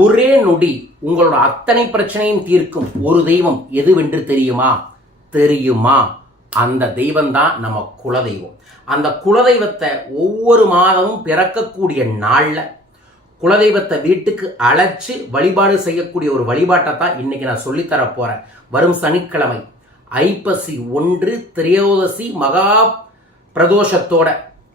ஒரே நொடி உங்களோட அத்தனை பிரச்சனையும் தீர்க்கும் ஒரு தெய்வம் எதுவென்று தெரியுமா? தெரியுமா? அந்த தெய்வம் தான் நம்ம குலதெய்வம். அந்த குலதெய்வத்தை ஒவ்வொரு மாதமும் பிறக்கக்கூடிய நாளில் குலதெய்வத்தை வீட்டுக்கு அழைச்சி வழிபாடு செய்யக்கூடிய ஒரு வழிபாட்டை தான் இன்னைக்கு நான் சொல்லித்தர போறேன். வரும் சனிக்கிழமை ஐப்பசி ஒன்று திரையோதசி மகா பிரதோஷத்தோட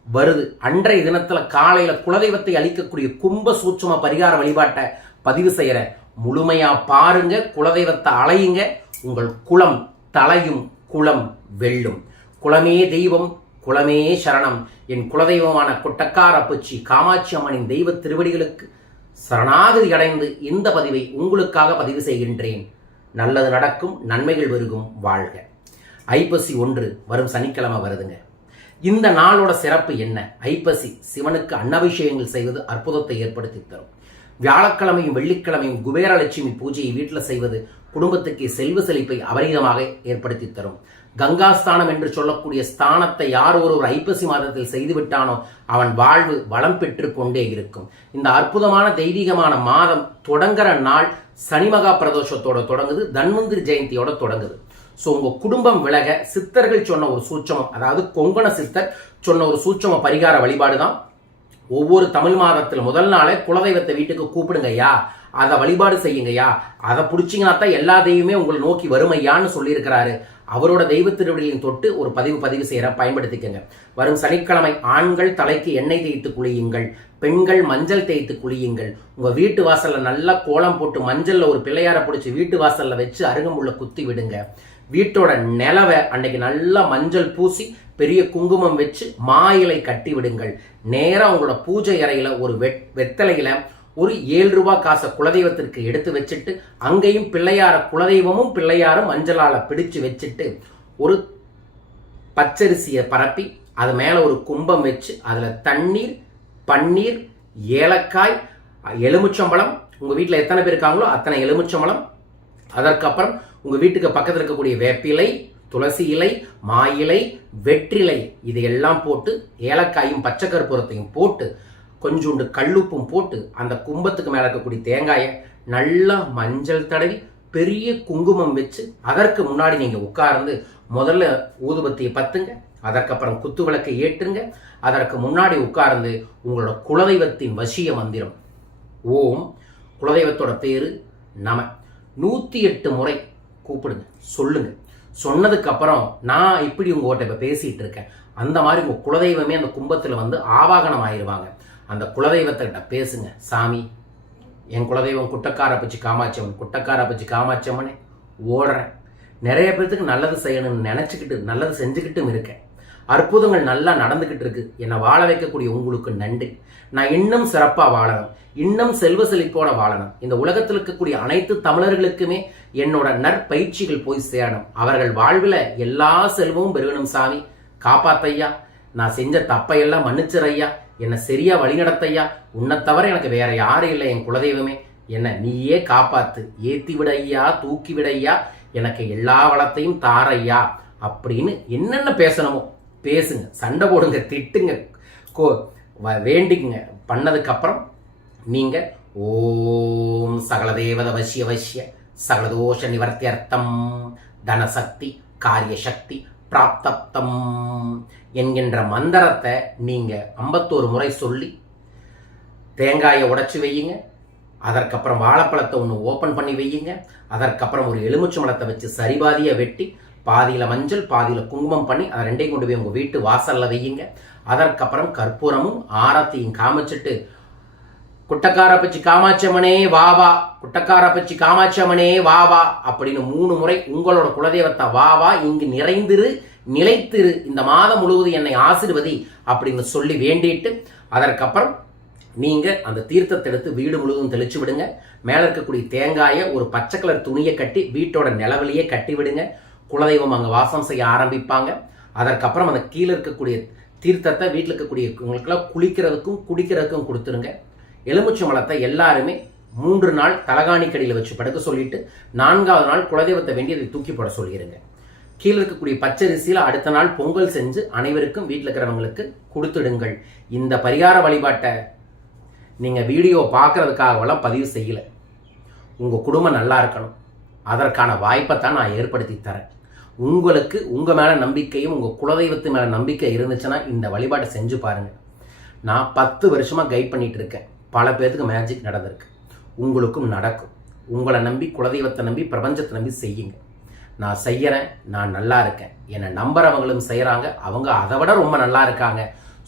வருது. அன்றைய தினத்தில் காலையில் குலதெய்வத்தை அளிக்கக்கூடிய கும்ப சூட்சம பரிகார வழிபாட்டை பதிவு செய்யற. முழுமையா பாருங்க குலதெய்வத்தை அலையுங்க உங்கள் குலம் தலையும் குலம் வெல்லும். குலமே தெய்வம் குலமே சரணம். என் குலதெய்வமான கொட்டக்கார பூச்சி காமாட்சி அம்மனின் தெய்வ திருவடிகளுக்கு சரணாகதி அடைந்து இந்த பதிவை உங்களுக்காக பதிவு செய்கின்றேன். நல்லது நடக்கும் நன்மைகள் பெருகும் வாழ்க. ஐப்பசி ஒன்று வரும் சனிக்கிழமை வருதுங்க. இந்த நாளோட சிறப்பு என்ன? ஐப்பசி சிவனுக்கு அன்னபிஷேகங்கள் செய்வது அற்புதத்தை ஏற்படுத்தி தரும். வியாழக்கிழமையும் வெள்ளிக்கிழமையும் குபேரலட்சுமி பூஜையை வீட்டில் செய்வது குடும்பத்துக்கு செல்வ செழிப்பை அபரிதமாக ஏற்படுத்தி தரும். கங்கா ஸ்தானம் என்று சொல்லக்கூடிய ஸ்தானத்தை யார் ஒருவர் ஐப்பசி மாதத்தில் செய்துவிட்டானோ அவன் வாழ்வு வளம் பெற்று கொண்டே இருக்கும். இந்த அற்புதமான தெய்வீகமான மாதம் தொடங்குற நாள் சனிமகா பிரதோஷத்தோட தொடங்குது தன்வந்திரி ஜெயந்தியோட தொடங்குது. ஸோ உங்கள் குடும்பம் விலக சித்தர்கள் சொன்ன ஒரு சூட்சமம் அதாவது கொங்கண சித்தர் சொன்ன ஒரு சூட்சம பரிகார வழிபாடு தான் ஒவ்வொரு தமிழ் மாதத்தில் முதல் நாளே குலதெய்வத்தை வீட்டுக்கு கூப்பிடுங்கய்யா. அதை வழிபாடு செய்யுங்கய்யா. அதை பிடிச்சிங்கன்னா தான் எல்லா தெய்வமே உங்களை நோக்கி வருமையான்னு சொல்லியிருக்கிறாரு. அவரோட தெய்வ திருவிழியின் தொட்டு ஒரு பதிவு பதிவு செய்கிற பயன்படுத்திக்கங்க. வரும் சனிக்கிழமை ஆண்கள் தலைக்கு எண்ணெய் தேய்த்து குளியுங்கள். பெண்கள் மஞ்சள் தேய்த்து குளியுங்கள். உங்கள் வீட்டு வாசலில் நல்லா கோலம் போட்டு மஞ்சளில் ஒரு பிள்ளையாரை பிடிச்சி வீட்டு வாசலில் வச்சு அருகம்புள்ள குத்தி விடுங்க. வீட்டோட நிலவை அன்னைக்கு நல்லா மஞ்சள் பூசி பெரிய குங்குமம் வச்சு மா இலை கட்டி விடுங்கள். நேராக உங்களோட பூஜை அறையில் ஒரு வெட் வெத்தலையில் ஒரு ஏழு ரூபாய் காசை குலதெய்வத்திற்கு எடுத்து வச்சுட்டு அங்கேயும் பிள்ளையார குலதெய்வமும் பிள்ளையாரும் மஞ்சளால் பிடிச்சு வச்சுட்டு ஒரு பச்சரிசியை பரப்பி அது மேலே ஒரு கும்பம் வச்சு அதில் தண்ணீர் பன்னீர் ஏலக்காய் எலுமிச்சம்பழம் உங்கள் வீட்டில் எத்தனை பேர் இருக்காங்களோ அத்தனை எலுமிச்சம்பழம். அதற்கப்புறம் உங்கள் வீட்டுக்கு பக்கத்தில் இருக்கக்கூடிய வேப்பிலை துளசி இலை மா இலை வெற்றிலை இதையெல்லாம் போட்டு ஏலக்காயும் பச்சை கற்பூரத்தையும் போட்டு கொஞ்சோண்டு கல்லுப்பும் போட்டு அந்த கும்பத்துக்கு மேலே இருக்கக்கூடிய தேங்காயை நல்லா மஞ்சள் தடவி பெரிய குங்குமம் வச்சு அதற்கு முன்னாடி நீங்கள் உட்கார்ந்து முதல்ல ஊதுபத்தியை பத்துங்க அதற்கப்புறம் குத்து விளக்கை ஏற்றுங்க அதற்கு முன்னாடி உட்கார்ந்து உங்களோட குலதெய்வத்தின் வசிய மந்திரம். ஓம் குலதெய்வத்தோட பேரு நம. நூற்றி எட்டு முறை கூப்பிடுங்க சொல்லுங்க. சொன்னதுக்கப்புறம் நான் இப்படி உங்கள்கிட்ட இப்போ பேசிட்டு இருக்கேன். அந்த மாதிரி உங்கள் குலதெய்வமே அந்த கும்பத்தில் வந்து ஆவாகனம் ஆயிடுவாங்க அந்த குலதெய்வத்திட்ட பேசுங்க சாமி. என் குலதெய்வம் குட்டக்கார பச்சி காமாட்சியம்மன் குட்டக்கார பச்சி காமாட்சியம்மனே ஓடுறேன். நிறைய பேர்த்துக்கு நல்லது செய்யணும்னு நினச்சிக்கிட்டு நல்லது செஞ்சுக்கிட்டும் இருக்கேன். அற்புதங்கள் நல்லா நடந்துக்கிட்டு இருக்கு. என்னை வாழ வைக்கக்கூடிய உங்களுக்கு நன்றி. நான் இன்னும் சிறப்பாக வாழணும். இன்னும் செல்வ செழிப்போட வாழணும். இந்த உலகத்தில் இருக்கக்கூடிய அனைத்து தமிழர்களுக்குமே என்னோட நற்பயிற்சிகள் போய் சேரணும். அவர்கள் வாழ்வில் எல்லா செல்வமும் பெருகணும் சாமி. காப்பாத்தையா நான் செஞ்ச தப்பையெல்லாம் மன்னிச்சிறையா என்னை சரியா வழிநடத்தையா? உன்னை தவிர எனக்கு வேற யாரும் இல்லை என் குலதெய்வமே. என்னை நீயே காப்பாத்து. ஏத்தி விடையா தூக்கி விடையா எனக்கு எல்லா வளத்தையும் தாரையா? அப்படின்னு என்னென்ன பேசணுமோ பேசுங்க. சண்டை போடுங்க திட்டுங்க கோ வ- வேண்டிக்குங்க. பண்ணதுக்கப்புறம் நீங்க ஓம் சகல தேவத வசிய வசிய சகலதோஷ நிவர்த்தியர்த்தம் தனசக்தி காரியசக்தி பிராப்தப்தம் என்கின்ற மந்திரத்தை நீங்கள் ஐம்பத்தோரு முறை சொல்லி தேங்காயை உடைச்சி வையுங்க. அதற்கப்புறம் வாழைப்பழத்தை ஒன்று ஓப்பன் பண்ணி வையுங்க. அதற்கப்புறம் ஒரு எலுமிச்சை வச்சு சரிபாதியை வெட்டி பாதியில் மஞ்சள் பாதியில் குங்குமம் பண்ணி அதை ரெண்டையும் கொண்டு போய் உங்கள் வீட்டு வாசலில் வையுங்க. அதற்கப்புறம் கற்பூரமும் ஆரத்தியும் காமிச்சிட்டு குட்டக்கார பச்சி காமாட்சம்மனே வா வா. குட்டக்கார பச்சி காமாட்சம்மனே வா வா. அப்படின்னு மூணு முறை உங்களோட குலதெய்வத்தை வா வா இங்கு நிறைந்திரு நிலைத்திரு. இந்த மாதம் முழுவதும் என்னை ஆசிர்வதி அப்படின்னு சொல்லி வேண்டிட்டு அதற்கப்புறம் நீங்கள் அந்த தீர்த்தத்தை எடுத்து வீடு முழுவதும் தெளிச்சு விடுங்க. மேலே இருக்கக்கூடிய தேங்காயை ஒரு பச்சை கலர் துணியை கட்டி வீட்டோட நிலவிலேயே கட்டி விடுங்க. குலதெய்வம் அங்கே வாசம் செய்ய ஆரம்பிப்பாங்க. அதற்கப்புறம் அந்த கீழே இருக்கக்கூடிய தீர்த்தத்தை வீட்டில் இருக்கக்கூடியவங்களுக்கெல்லாம் குளிக்கிறதுக்கும் குடிக்கிறதுக்கும் கொடுத்துருங்க. எலுமிச்சை மலத்தை எல்லாருமே மூன்று நாள் தலகாணிக்கடியில் வச்சு படுக்க சொல்லிட்டு நான்காவது நாள் குலதெய்வத்தை வேண்டி அதை தூக்கி போட சொல்லிடுங்க கீழே இருக்கக்கூடிய பச்சரிசியில் அடுத்த நாள் பொங்கல் செஞ்சு அனைவருக்கும் வீட்டில் இருக்கிறவங்களுக்கு கொடுத்துடுங்கள். இந்த பரிகார வழிபாட்டை நீங்கள் வீடியோ பார்க்குறதுக்காகவெல்லாம் பதிவு செய்யலை. உங்கள் குடும்பம் நல்லா இருக்கணும். அதற்கான வாய்ப்பை தான் நான் ஏற்படுத்தி தரேன். உங்களுக்கு உங்கள் மேலே நம்பிக்கையும் உங்கள் குலதெய்வத்து மேலே நம்பிக்கை இருந்துச்சுன்னா இந்த வழிபாட்டை செஞ்சு பாருங்கள் நான் பத்து வருஷமாக கைட் பண்ணிகிட்டு இருக்கேன். பல பேர்த்துக்கு மேஜிக் நடந்திருக்கு. உங்களுக்கும் நடக்கும். உங்களை நம்பி குலதெய்வத்தை நம்பி பிரபஞ்சத்தை நம்பி செய்யுங்க. நான் செய்கிறேன் நான் நல்லா இருக்கேன். என்னை நம்புறவங்களும் செய்கிறாங்க அவங்க அதை விட ரொம்ப நல்லா இருக்காங்க.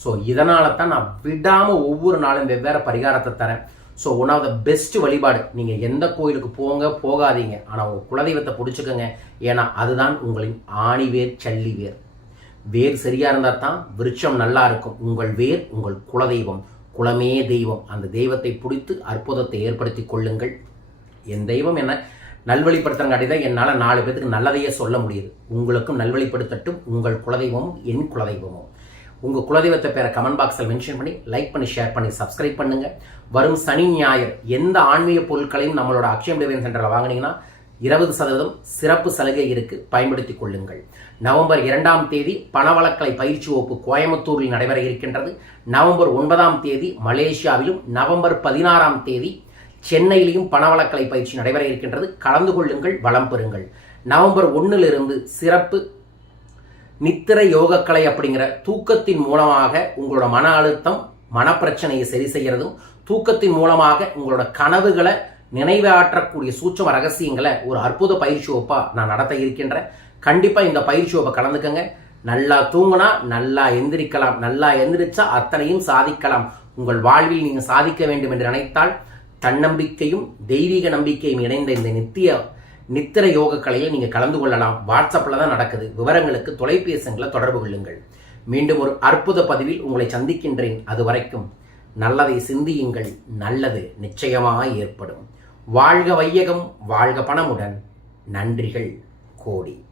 ஸோ இதனால தான் நான் விடாமல் ஒவ்வொரு நாளும் வெவ்வேறு பரிகாரத்தை தரேன். So one of the best வழிபாடு. நீங்கள் எந்த கோயிலுக்கு போங்க போகாதீங்க. ஆனால் உங்கள் குலதெய்வத்தை பிடிச்சிக்கோங்க. ஏன்னா அதுதான் உங்களின் ஆணிவேர் சல்லி வேர். வேர் சரியாக இருந்தால் தான் விருட்சம் நல்லா இருக்கும். உங்கள் வேர் உங்கள் குலதெய்வம். குலமே தெய்வம். அந்த தெய்வத்தை பிடித்து அற்புதத்தை ஏற்படுத்தி கொள்ளுங்கள். என் தெய்வம் என்ன நல்வழிப்படுத்துறங்காட்டி தான் என்னால் நாலு பேத்துக்கு நல்லதையே சொல்ல முடியுது. உங்களுக்கும் நல்வழிப்படுத்தட்டும். உங்கள் குலதெய்வமும் என் குலதெய்வமும். உங்கள் குலதெய்வத்தை பேரை கமெண்ட் பாக்ஸில் மென்ஷன் பண்ணி லைக் பண்ணி ஷேர் பண்ணி சப்ஸ்கிரைப் பண்ணுங்கள் வரும் சனி ஞாயிறு எந்த ஆன்மீக பொருட்களையும் நம்மளோட அக்ஷயம் டிவைன் சென்டரில் வாங்கினீங்கன்னா இருபது சதவீதம் சிறப்பு சலுகை இருக்கு. பயன்படுத்திக் கொள்ளுங்கள். நவம்பர் இரண்டாம் தேதி பணவளக்கலை பயிற்சி வகுப்பு கோயம்புத்தூரில் நடைபெற இருக்கின்றது. நவம்பர் ஒன்பதாம் தேதி மலேசியாவிலும் நவம்பர் பதினாறாம் தேதி சென்னையிலையும் பணவளக்கலை பயிற்சி நடைபெற இருக்கின்றது. கலந்து கொள்ளுங்கள் வளம் பெறுங்கள். நவம்பர் ஒன்னிலிருந்து சிறப்பு நித்திரை யோகக்கலை அப்படிங்கிற தூக்கத்தின் மூலமாக உங்களோட மன அழுத்தம் மனப்பிரச்சனையை சரி செய்யறதும் தூக்கத்தின் மூலமாக உங்களோட கனவுகளை நினைவாற்றக்கூடிய சூட்சம ரகசியங்களை ஒரு அற்புத பயிற்சி வகுப்பாக நான் நடத்த இருக்கின்றேன். கண்டிப்பாக இந்த பயிற்சி வகுப்பை கலந்துக்கங்க. நல்லா தூங்கினா நல்லா எந்திரிக்கலாம். நல்லா எந்திரிச்சா அத்தனையும் சாதிக்கலாம். உங்கள் வாழ்வில் நீங்கள் சாதிக்க வேண்டும் என்று நினைத்தால் தன்னம்பிக்கையும் தெய்வீக நம்பிக்கையும் இணைந்த இந்த நித்திய நித்திர யோக கலையில் நீங்கள் கலந்து கொள்ளலாம். வாட்ஸ்அப்பில் தான் நடக்குது. விவரங்களுக்கு தொலைபேசிகளை தொடர்பு கொள்ளுங்கள். மீண்டும் ஒரு அற்புத பதிவில் உங்களை சந்திக்கின்றேன். அது வரைக்கும் நல்லதை சிந்தியுங்கள். நல்லது நிச்சயமாக ஏற்படும். வாழ்க வையகம் வாழ்க பணமுடன். நன்றிகள் கோடி.